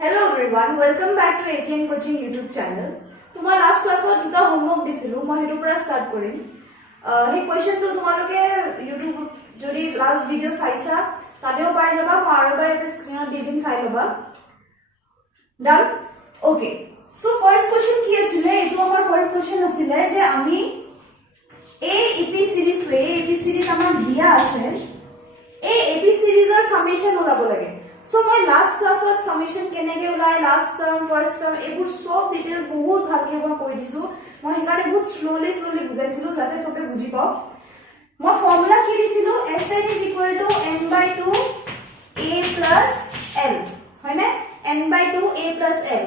Hello everyone, welcome back to ATN Coaching YouTube channel. তোমাৰ last ক্লাছত দুটা homework দিছিলো মই হেতু পৰা স্টাৰ্ট কৰিম হে কোৱেশ্চনটো তোমালোকে YouTube যদি লাষ্ট ভিডিও চাইছা তাতেও পাই যাবা মই আৰু এবাৰ এটা স্ক্ৰিনত দি দিম চাই লবা ডান ওকে সো ফাৰ্স্ট কোৱেশ্চন কি আছিল এটো আমাৰ ফাৰ্স্ট কোৱেশ্চন আছিল যে আমি AP সিৰিজ আমাৰ দিয়া আছে AP সিৰিজৰ সামেশন ওলাব লাগে So my last class was summation kenege ulai last term first term ebur sob details bahut bhalke moi koi disu moi hekane bahut slowly bujhaisilu jate sobe buji pao moi formula ki disilu Sn is equal to n by 2 a plus l hoine n by 2 a plus l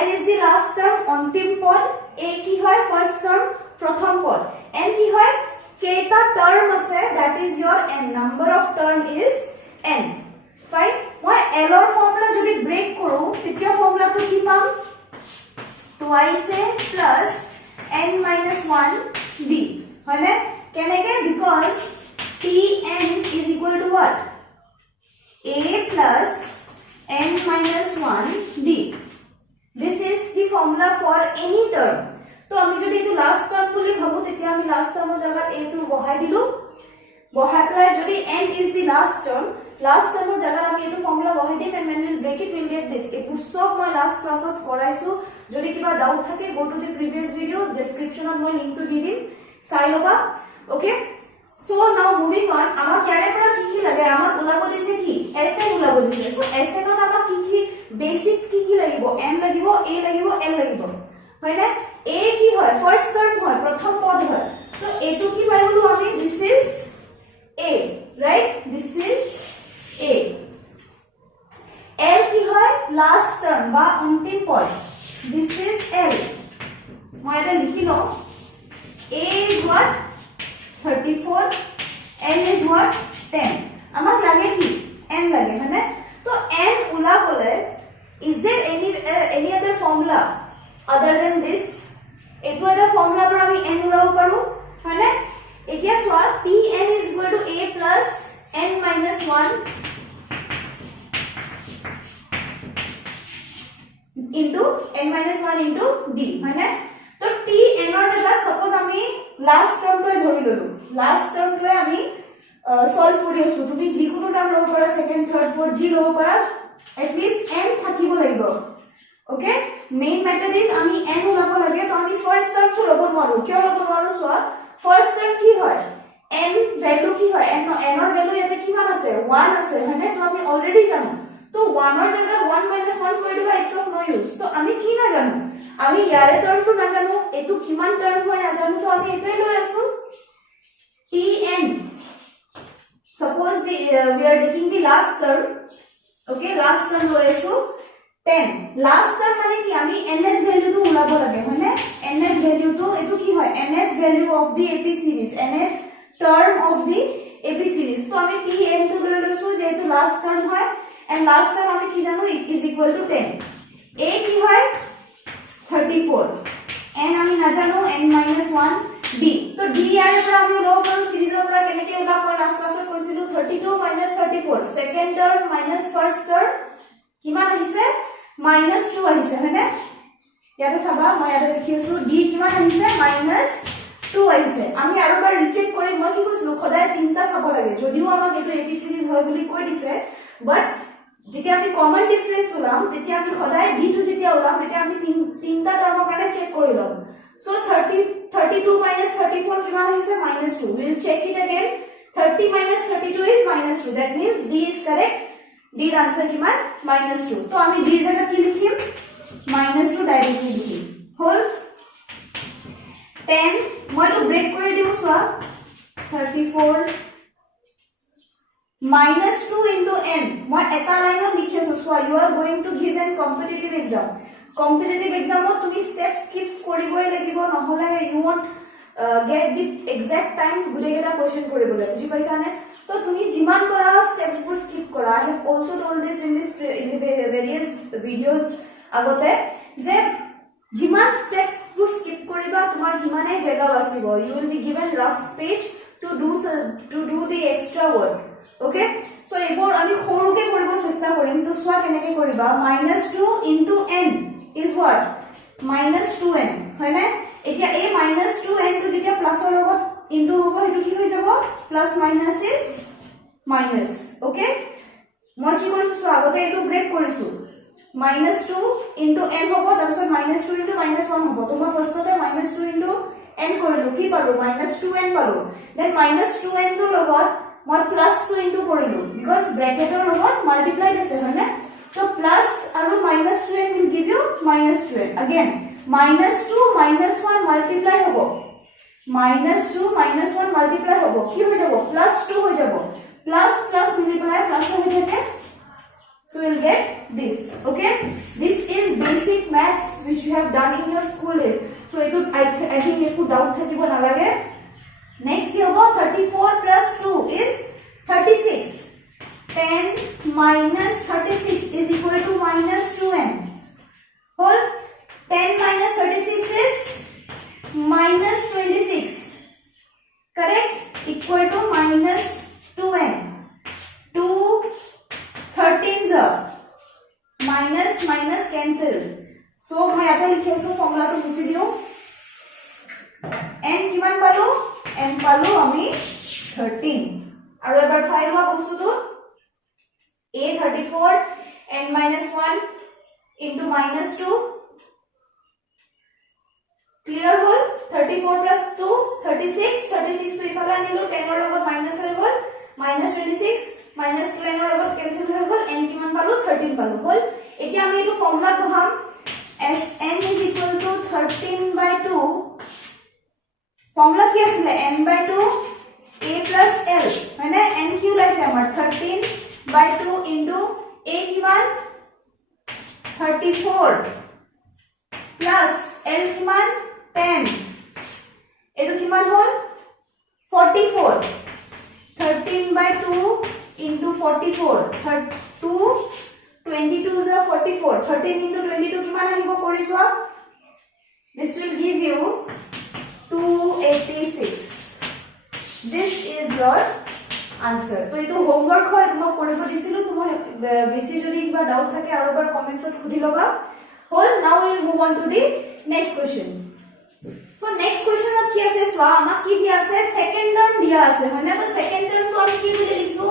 l is the last term antim pod a ki hoy first term prothom pod n ki hoy keita term ase that is your n number of term is n fine মই l or formula যদি break করো তৃতীয় formula তো কি পাম twice a plus n minus 1 d হয়নে কেনেকে because tn is equal to what a plus n minus 1 d this is the formula for any term তো আমি যদি এটো লাস্ট টার্ম বলি ভাবো তেতিয়া আমি লাস্ট টাৰ্মৰ জায়গাত a টো বহাই দিলো বহাই পেলাই যদি n is the last term last term জায়গা আমি এটো ফর্মুলা বহাই দিম and when we will break it we will get this এটো সব মই লাস্ট ক্লাসত কৰাইছো যদি কিবা ডাউট থাকে go to the previous video descriptionত মই লিংকটো দি দিম চাই লবা okay so now moving on আমাক ইয়াৰে পৰা কি লাগে আমাক ওলাব দিছে কি Sn ওলাব দিছে সো Sn ত আমাক কি বেসিক কি লাগিব n লাগিব a লাগিব l লাগিব হয়নে a কি হয় ফার্স্ট টার্ম হয় প্রথম পদ হয় তো এটো কি পাই গলো আমি this is a right this is a l কি হয় লাস্ট টার্ম বা অন্তিম পদ this is l মই এটা লিখি লও a is what 34 n is what 10 আমাক লাগে কি n লাগে হয়নে তো n উলাবলে is there any other formula other than this এটো এটা ফর্মুলা পৰা আমি n উলাব পাৰো হয়নে এতিয়া সোয়া tn is equal to a plus n minus 1 into n minus 1 into d হয়নে তো tn এর জায়গাত সাপোজ আমি লাস্ট টার্মটো ধৰি ললো লাস্ট টাৰ্মটো আমি সলভ কৰি আছো তুমি যি কোনো টাৰ্ম লব পাৰা সেকেন্ড থাৰ্ড ফোৰ্থ জি লব পাৰা এট লিস্ট n থাকিব লাগিব ওকে মেইন ম্যাটার ইজ আমি n ওলাব লাগে তো আমি ফার্স্ট টার্মটো লব নোৱাৰো কিয় লব নোৱাৰো সোয়া ফার্স্ট টার্ম কি হয় n ভ্যালু কি হয় n এর ভ্যালু ইয়াতে কিমান আছে 1 আছে হয়নে তো আমি অলরেডি জানো তো 1 এর জায়গা 1 1 কৰি দিবা ইটস অফ নো ইউজ তো আমি কি না জানো আমি ইয়াৰে টার্মটো না জানো এটো কিমান টার্ম হয় না জানো তো আমি এটাই লৈ আছো tn suppose we are taking the last term okay last term লৈ আছো 10 last term মানে কি আমি nth ভ্যালু টো উলাব লাগে হয়নে nth ভ্যালু টো এটো কি হয় nth value of the AP series nth term of the AP series তো আমি tn টো লৈ লৈছো যে এটো last term হয় and last term আমি কি জানো is equal to 10 a কি হয় 34 n আমি না জানো n minus 1 d তো d ইয়াৰ পৰা আমি লও পাৰো সিৰিজৰ পৰা কেনেকে ওলাব মই লাষ্ট ক্লাছত কৈছিলো 32 minus 34 second term minus first term কিমান আহিছে -2 আহিছে হয়নে ইয়াতে চাবা মই ইয়াতে লিখি আছো d কিমান আহিছে -2 আহিছে আমি আৰু বাৰ ৰিচেক কৰি মই কি কৈছো খদায় তিনটা চাব লাগে যদিও আমাক এটো AP সিরিজ হয় বুলি কৈ দিছে বাট যেতিয়া আমি কমন ডিফারেন্স ওলাম তেতিয়া আমি খদায় d টো যেতিয়া ওলাম তেতিয়া আমি তিনটা টাৰ্মৰ কাৰণে চেক কৰি লম সো 32 34 কিমান আহিছে -2 we will check it again 30 32 is -2 that means d is correct d এর आंसर কিমান -2 তো আমি d এর জায়গা কি লিখিম -2 ডাইরেক্টলি লিখিম হোল 10 মই তো ব্রেক কৰি দিও সোয়া 34 -2 into n মই এটা লাইনত লিখি আছো সোয়া you are going to give an competitive exam তুমি স্টেপ স্কিপস কৰিবই লাগিব নহলে you won't get the exact time গুটেগেটা কোশ্চেন কৰিবলৈ বুজি পাইছা নে তো তুমি যিমান কৰা স্টেপস বোৰ স্কিপ কৰা I have also told this in the various videos আগতে যে যিমান স্টেপস বোৰ স্কিপ কৰিবা তোমাৰ হিমানে জায়গা বাচিব you will be given rough page to do the extra work okay so এইবোৰ আমি সৰুকে কৰিব চেষ্টা কৰিম তো সোৱা কেনেকৈ কৰিবা -2 * n is what -2n হয়নে এতিয়া এই -2n টো যেতিয়া প্লাসৰ লগত ইনটু হ'ব হেতু কি হৈ যাব plus minus is minus okay মই কি কৰিছো সো আগতে এটো ব্ৰেক কৰিছো -2 * n হ'ব তাৰপিছত -2 * -1 হ'ব তো মই ফাৰ্ষ্টতে -2 * n কৰিলো কি পালো -2n পালো দেন -2n টো লগত মই +2 ইনটু কৰিলো বিকজ ব্ৰেকেটৰ লগত মাল্টিপ্লাইড আছে হয়নে তো প্লাস আৰু -2n will give you -2n again -2 - 1 multiply হ'ব -2 - 1 মাল্টিপ্লাই হ'ব কি হৈ যাব +2 হৈ যাব প্লাস প্লাস মিলিপ্লাই প্লাস হৈ থাকে so you'll get this okay this is basic maths which you have done in your school days so I think eku doubt থাকিব নালাগে next কি হ'ব 34 + 2 is 36 10 minus 36 is equal to -2n whole 10 minus 36 is -26 correct equal to -2n 2 13s minus minus cancel so মই ইয়াতে লিখিছো ফৰ্মুলাটো মুছি দিও n কিমান পালো n পালো আমি 13 আৰু এবাৰ চাই লোৱা বস্তুটো a 34 n - 1 into -2 clear হল 34 + 2 36 36 টো ইফালে আনিলো 10 ৰ লগত মাইনাস হৈ গল -26 -2n ৰ লগত কেনসেল হৈ গল n কিমান পালো 13 পালো হল এতিয়া আমি এটো ফৰ্মুলা বহাম Sn is equal to 13/2 formula কি আছিল n/2 a plus l মানে n কি ওলাইছে আমাৰ 13/2 into a কিমান 34 plus l কিমান 10 এটো কিমান হল 44 13/2 into 44 2 22 is 44 13 into 22 কিমান আহিব কৰিছোৱা this will give you 286 this is your answer তো এটো হোমৱৰ্ক হয় মই কৰিব দিছিলো সো মই বেছি যদি কিবা ডাউট থাকে আৰু এবাৰ কমেন্টছত খুদি লবা হল now will move on to the next question so next কোৱেশ্চনত কি আছে সোৱা আমাক কি দিয়া আছে সেকেন্ড টার্ম দিয়া আছে হয়নে তো সেকেন্ড টার্মটো আমি কি বুলি লিখো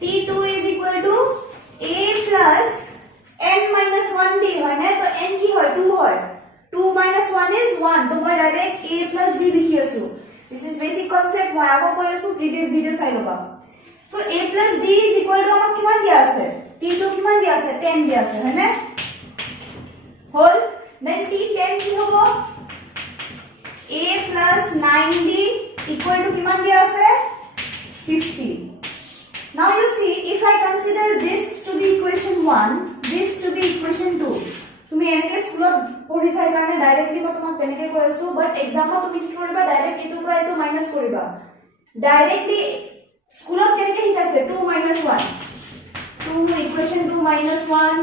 t2 is equal to a plus n minus 1d হয়নে তো n কি হয় 2 হয় 2 minus 1 is 1 তো মই ডাইরেক্ট a plus d লিখি আছো this is basic concept মই আগো কৈ আছো previous video চাই লবা so a plus d is equal to আমাক কিমান দিয়া আছে t2 কিমান দিয়া আছে 10 দিয়া আছে হয়নে হল then t10 কি হ'ব a plus 9d equal to কিমান দিয়া আছে 50 now you see if I consider this to be equation 1 this to be equation 2 তুমি এনেকে স্কুলত পঢ়িছাই কাৰণে ডাইৰেক্টলি মই তোমাক তেনেকে কৈ আছো বাট এক্সামত তুমি কি কৰিবা ডাইৰেক্ট এটো পৰা এটো মাইনাস কৰিবা ডাইৰেক্টলি স্কুলত কেনেকে শিকাইছে 2 - 1 2 equation 2 - 1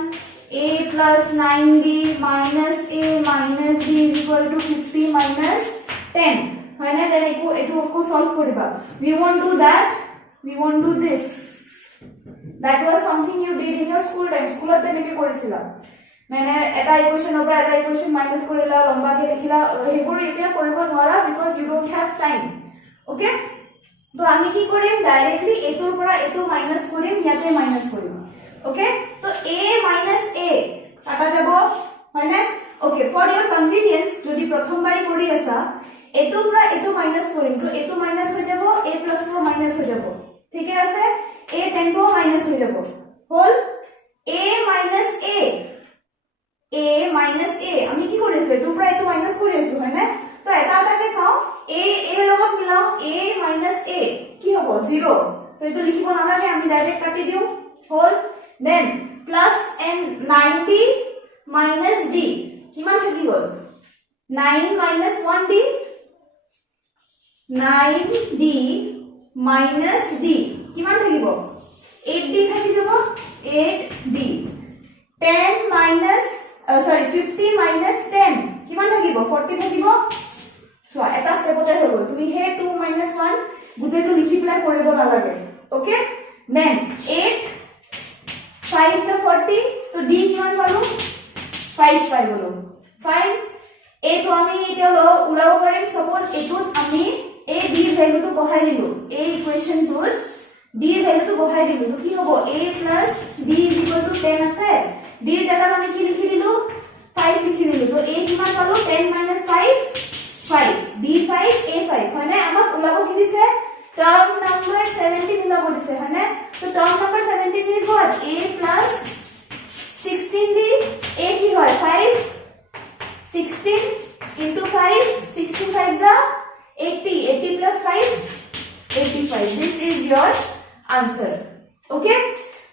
a plus 9d minus a minus d is equal to 50 minus 10 হয়নে দেন এটো আকৌ সলভ কৰিবা we won't do that we won't do this that was something you did in your school time স্কুলত তেনেকে কৰিছিলা মানে এটা ইকুয়েশনৰ পৰা এটা ইকুয়েশন মাইনাস কৰিলা লম্বাকে লিখিলা হেবোৰ এতিয়া কৰিব নোৱাৰা because you don't have time okay তো আমি কি কৰিম ডাইৰেক্টলি এটোৰ পৰা এটো মাইনাস কৰিম ইয়াতে মাইনাস কৰিম okay তো a minus a কাটা যাব হয়নে okay for your convenience যদি প্ৰথমবাৰি কৰি আছা এটোৰ পৰা এটো মাইনাস কৰিম তো এটো মাইনাস হৈ যাব a plus 4 মাইনাস হৈ যাব ঠিক আছে a 10 টো মাইনাস হৈ যাব হল a minus a আমি কি কৰিছো এটোৰ পৰা এটো মাইনাস কৰি আছো হয়নে তো এটা এটাকে চাও a লগত মিলাও a minus a কি হ'ব 0 তো এটো লিখিব নালাগে আমি ডাইৰেক্ট কাটি দিও হল then plus n 9d minus d কিমান থাকি গল 9 minus 1d 9d minus d কিমান থাকিব 8d থাকি যাব 8d 10 minus 50 minus 10 কিমান থাকিব 40 থাকিব সো এটা স্টেপতে হৈ গল তুমি হে 2 - 1 গুটেটো লিখি প্লাই কৰিব নালাগে ওকে Then 8 5 से 40 तो D किमान पालो 5 5 बोलो फाइन ए तो আমি এতিয়া উলাব পাৰিম সপোজ এটোত আমি a b এর ভ্যালুটো বহাই দিলো a ইকুয়েশনটোত d এর ভ্যালুটো বহাই দিলো তো কি হ'ব a + b = 10 আছে d এর জায়গাত আমি কি লিখি দিলো 5 লিখি দিলো তো a কিমান পালো 10 - 5 5 b 5 a 5 হয়নে আমাক উলাব কি দিছে টার্ম নাম্বার 17 উলাব দিছে হয়নে তো term number 17 is what a + 16 d a কি হয় 5 16 into 5 16 5 is 80 80 plus 5 85 this is your answer okay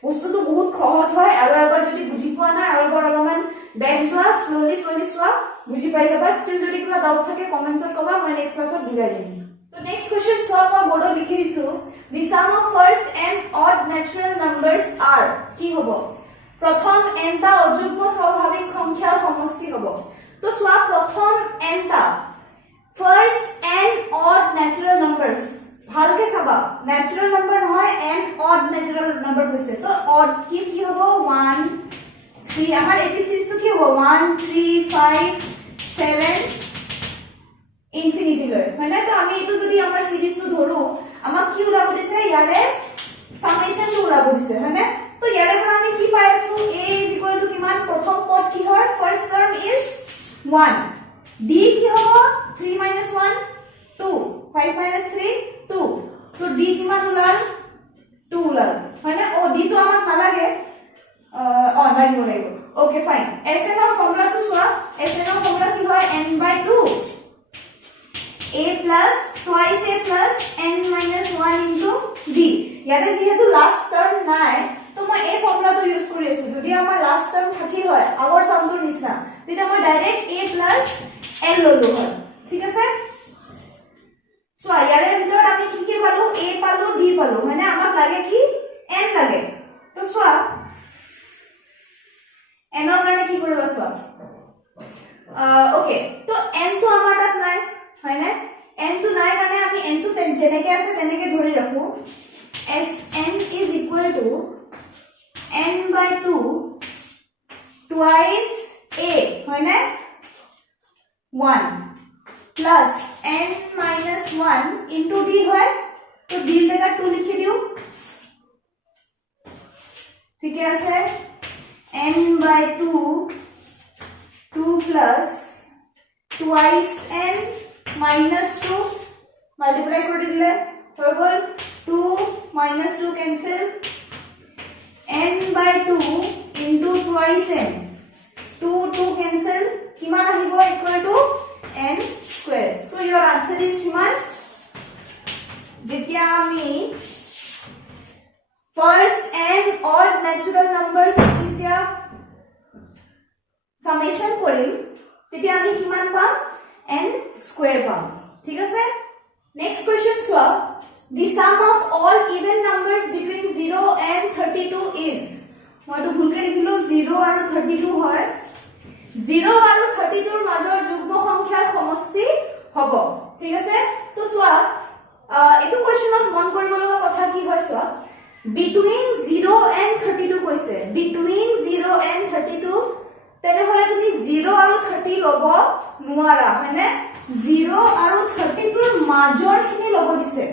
বস্তুটো বহুত সহজ হয় আৰু এবাৰ যদি বুজি পোৱা নাই আৰু এবাৰ অলপমান বেক যোৱা স্লোলি সোৱা বুজি পাই যাবা ষ্টিল যদি কিবা ডাউট থাকে কমেন্টছত কবা মই নেক্সট ক্লাছত বুজাই দিম তো নেক্সট কোৱেশ্চন সোৱা মই বৰ্ডত লিখি দিছো the sum of first and odd natural numbers are কি হ'ব প্ৰথম nটা অযুগ্ম স্বাভাৱিক সংখ্যাৰ সমষ্টি হ'ব तो सोआ प्रथम एनटा first and odd natural numbers ভালকে চাবা নেচুরাল নাম্বার নহয় এন্ড অড নেচুরাল নাম্বার কইছে তো অড কি হবো 1 3 আমার এপি সিরিজ তো কি হবো 1 3 5 7 ইনফিনিটি লৈ মানে তো আমি এটো যদি আমার সিরিজ তো ধরো আমাক কি উলাব দিছে ইয়ারে সামেশন তো উলাব দিছে মানে তো ইয়ারে পৰা আমি কি পাই আছো a = কিমান প্ৰথম পদ কি হয় ফার্স্ট টার্ম ইজ 1 d কি হবো 3 - 1 2 5 - 3 2 তো d কিমান উলাল 2 উলাল মানে ও d তো আমাক নালাগে লাগিব ওকে ফাইন sn এর ফর্মুলা তো সোয়া sn এর ফর্মুলা কি হয় n/2 a plus twice a plus n minus 1 into d ইয়াতে যেহেতু লাস্ট টার্ম নাই তো মই এই ফর্মুলাটো ইউজ কৰি আছো যদি আমাৰ লাস্ট টাৰ্ম থাকি হয় আগৰ সামটোৰ নিচিনা তেতিয়া মই ডাইৰেক্ট a plus n ললো হয় ঠিক আছে সো ইয়াৰে ভিতৰত আমি কি পালো a পালো d পালো মানে আমাক লাগে কি n লাগে তো সোয়া n ৰ কাৰণে কি কৰিবা সোয়া ওকে তো n তো আমাৰ তাত নাই হয় না n তো নাই কাৰণে আমি n তো যেনেকে আছে তেনেকে ধৰি ৰাখো sn is equal to n/2 twice a হয় না 1 plus n minus 1 into d হয় তো d এর জায়গা 2 লিখি দিও ঠিক আছে n/2 2 plus twice n minus 2 multiply করে দিলে হয়ে গল 2 minus 2 cancel n/2 into twice n 2 2 cancel কিমান আহিব equal to n square so your answer is কিমান যেতিয়া আমি first and odd natural numbers যেতিয়া summation কৰিম তেতিয়া আমি কিমান পাম n square পাম ঠিক আছে next question soya the sum of all even numbers between 0 and 32 is মই তো ভুলকে লিখিলো 0 আৰু 32 হয় 0 আৰু 32 ৰ মাজৰ যুগ্ম সংখ্যাৰ সমষ্টি হ'ব ঠিক আছে তো সোয়া এটো কোৱেশ্চনত মন কৰিব লগা কথা কি হয় সোয়া between 0 and 32 কৈছে between 0 and 32 তেনে হলে তুমি 0 আৰু 30 লব নোৱাৰা হয়নে 0 আৰু 32 ৰ মাজৰ খিনি লব দিছে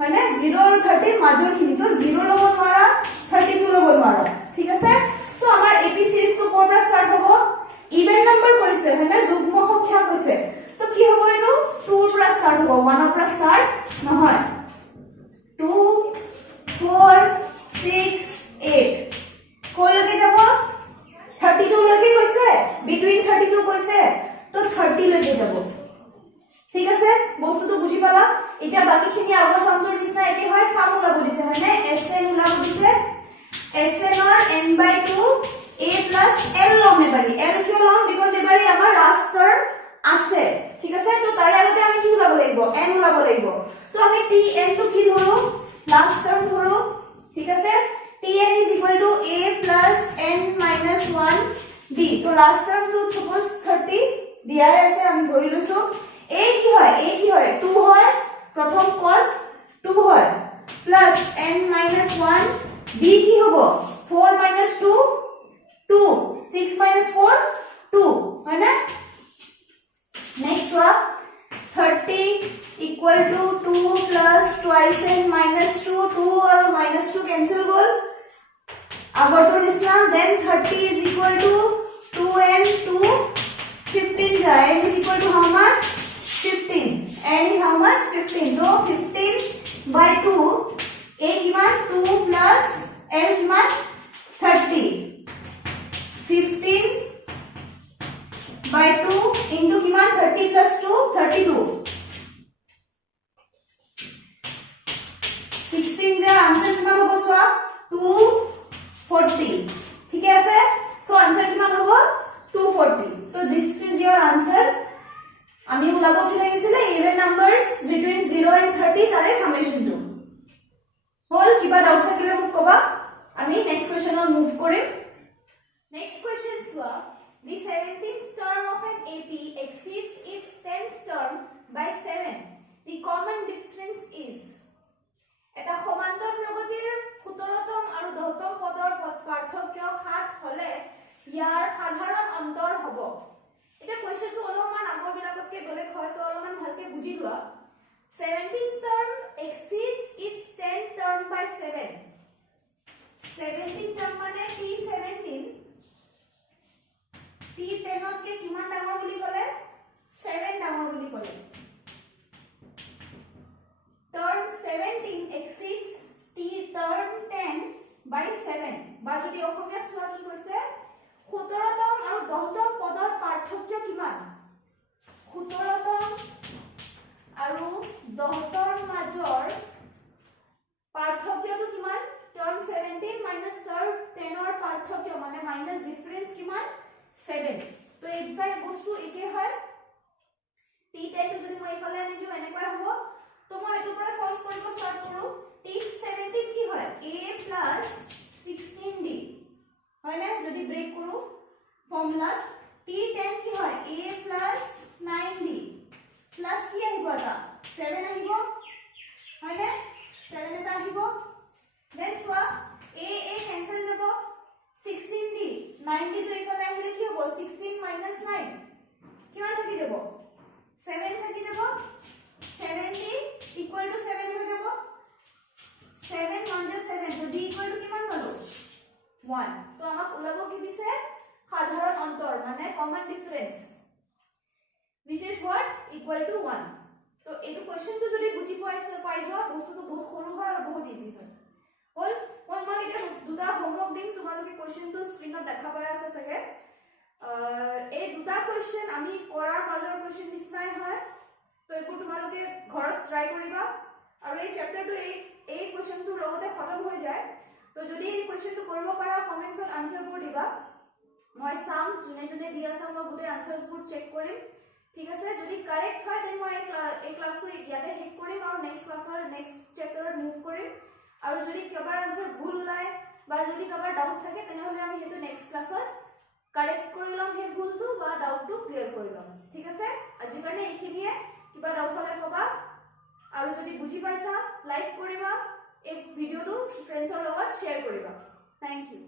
হয়নে 0 আৰু 30 ৰ মাজৰ খিনি তো 0 লব নোৱাৰা 32 লব নোৱাৰা ঠিক আছে তো আমাৰ এপি সিৰিজ তো কোৰ পৰা স্টাৰ্ট হ'ব ইভেন নাম্বাৰ কৰিছে হয়নে যুগ্ম সংখ্যা কৈছে তো কি হ'ব এনো 2 ৰ পৰা স্টাৰ্ট হ'ব 1 ৰ পৰা স্টার্ট নহয় 2 4 6 8 কলৈকে যাব 32 লৈকে কৈছে between 32 কৈছে তো 30 লৈকে যাব ঠিক আছে বস্তুটো বুজি পালা এতিয়া বাকিখিনি আগৰ সামটোৰ নিচিনা একে হয় সাম ওলাব দিছে হয়নে sn ওলাব দিছে sn ৰ n/2 a plus l লম এবাৰি l কিয় লম বিকজ এবাৰি আমাৰ লাস্ট টাৰ্ম আছে ঠিক আছে তো তাৰে আগতে আমি কি ওলাব লাগিব n ওলাব লাগিব তো আমি tn তো কি ধৰো লাস্ট টাৰ্ম ধৰো ঠিক আছে tn is equal to a plus n minus 1 d তো লাস্ট টার্ম তো suppose 30 দিয়া আছে আমি ধৰি লৈছো a কি হয় 2 হয় প্ৰথম পদ 2 হয় plus n minus 1 b কি হ'ব 4 minus 2 2 6 minus 4 2 হয় না next one 30 equal to 2 plus twice n minus 2 2 और minus 2 cancel গল আগৰটোৰ নিচিনা then 30 is equal to 2n to 15 যায় n is equal to how much 15 n is how much 15 so 15 by 2 a किमान 2 plus l किमान 30 15 by 2 into किमान 30 plus 2 32 16 जा answer किमान হ'ব সোৱা 240 ঠিক আছে সো आंसर কিমান হ'ব 240 তো দিস ইজ योर आंसर আমি ওলাব কি লাগিছিলে ইভেন নাম্বাৰস বিটুইন 0 and 30 তাৰে সামেশনটো হল কিবা ডাউট থাকিলে মোক কবা আমি নেক্সট কোৱেশ্চনত মুভ কৰিম নেক্সট কোৱেশ্চন সোৱা the 17th term of an AP exceeds its 10th term by 7 the common difference is এটা সমান্তর প্ৰগতিৰ 17তম আৰু 10তম পদৰ পাৰ্থক্য 7 হলে ইয়াৰ সাধাৰণ অন্তৰ হ'ব এটা কোৱেশ্চনটো অলপমান আগৰ বিলাকতকে বেলেগ হয় তো অলপমান ভালকে বুজি লোৱা 17th term exceeds its 10th term by 7 17th term মানে t17 t10 কে কিমান ডাঙৰ বুলি ক'লে 7 ডাঙৰ বুলি ক'লে term 17 exceeds t term 10 by 7 বা যদি অসমীয়াত চোৱা কি কৈছে 17তম আৰু 10তম পদৰ পাৰ্থক্য কিমান 17তম আৰু 10ৰ মাজৰ পাৰ্থক্যটো কিমান term 17 minus term 10 ৰ পাৰ্থক্য মানে মাইনাস ডিফাৰেন্স কিমান 7 তো এইটা বস্তু একে হয় t10 টো যদি মই ইফালে আনি দিও এনেকৈ হ'ব তো মই এটো পৰা সলভ কৰিব স্টাৰ্ট কৰো t17 কি হয় a + 16d হয় না যদি ব্ৰেক কৰো ফর্মুলা t10 কি হয় a + 9d প্লাস কি আহিব এটা 7 আহিব হয় না 7 এটা আহিব দেন সোৱা a ক্যান্সেল যাব 16d 9d তো ইফালে আহিলে কি হ'ব 16 - 9 কিমান থাকি যাব 7 থাকি যাব 7d equal to 7 হৈ যাব 7 1 * 7 তো d equal to কিমান পালো 1 তো আমাক ওলাব কি দিছে সাধাৰণ অন্তৰ মানে common difference which is what equal to 1 তো এইটো কোৱেশ্চনটো যদি বুজি পাই যোৱা বস্তুটো বহুত সৰু হয় আৰু বহুত ইজি হয় হল মই এতিয়া দুটা হোমৱৰ্ক দিম তোমালোকে কোৱেশ্চনটো স্ক্ৰিনত দেখা পাই আছে চাগে এই দুটা কোৱেশ্চন আমি কৰাৰ মাজৰ কোৱেশ্চন নিচিনাই হয় তো এইবোৰ তোমালোকে ঘৰত ট্ৰাই কৰিবা আৰু এই চ্যাপ্টাৰটো এই কোৱেশ্চনটোৰ লগতে খতম হৈ যায় তো যদি এই কোৱেশ্চনটো কৰিব পাৰা কমেন্টছত আনসাৰবোৰ দিবা মই চাম জুনে জুনে দি আছা মই গুটে আনসাৰবোৰ চেক কৰিম ঠিক আছে যদি কাৰেক্ট হয় দেন মই এই ক্লাসটো ইয়াতে হেক কৰিম আৰু নেক্সট ক্লাসৰ নেক্সট চ্যাপ্টাৰত মুভ কৰিম আৰু যদি কিবাৰ আনসাৰ ভুল ওলায় বা যদি কিবাৰ ডাউট থাকে তেনেহলে আমি হেতু নেক্সট ক্লাসত কাৰেক্ট কৰি লম হে ভুলটো বা ডাউটটো ক্লিয়াৰ কৰি লম ঠিক আছে আজি কাৰণে এইখিনিয়ে কিবা ডাউট হলে কবা আৰু যদি বুজি পাইছা লাইক কৰিবা এই ভিডিওটো ফ্ৰেণ্ডছৰ লগত শেয়াৰ কৰিবা থ্যাংক ইউ